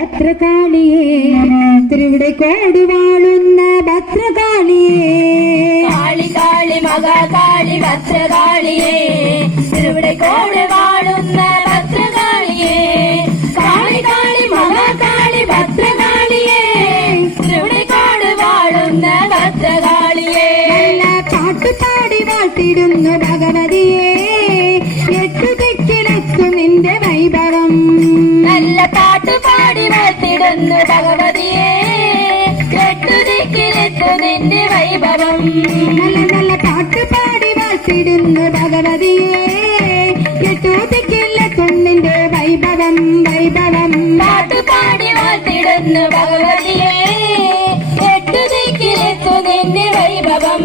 ഭദ്രകാളിയേ തിരുവിടക്കോട് വാഴുന്ന ഭദ്രകാളിയേ കാളി കാളി മഹാകാളി ഭദ്രകാളിയേ തിരുവിടക്കോട് വാഴുന്ന ഭദ്രകാളിയേ കാളി കാളി മഹാകാളി ഭദ്രകാളിയേ തിരുവിടക്കോട് വാഴുന്ന ഭദ്രകാളിയേ നല്ല പാട്ടുപാടി വാഴ്ത്തിടുന്നു ഭഗവതിയെ എട്ടു ദിക്കിലെത്തു നിന്റെ വൈഭവം നല്ല പാട്ടുപാടി വാഴ്ത്തിടുന്നു ഭഗവതിയെ എട്ടു ദിക്കിലെത്തു നിന്റെ വൈഭവം നല്ല നല്ല പാട്ടുപാടി വാഴ്ത്തിടുന്നു ഭഗവതിയെ എട്ടു ദിക്കിലെത്തു നിന്റെ വൈഭവം വൈഭവം പാട്ടുപാടി വാഴ്ത്തിടുന്നു ഭഗവതിയെ എട്ടു ദിക്കിലെത്തു നിന്റെ വൈഭവം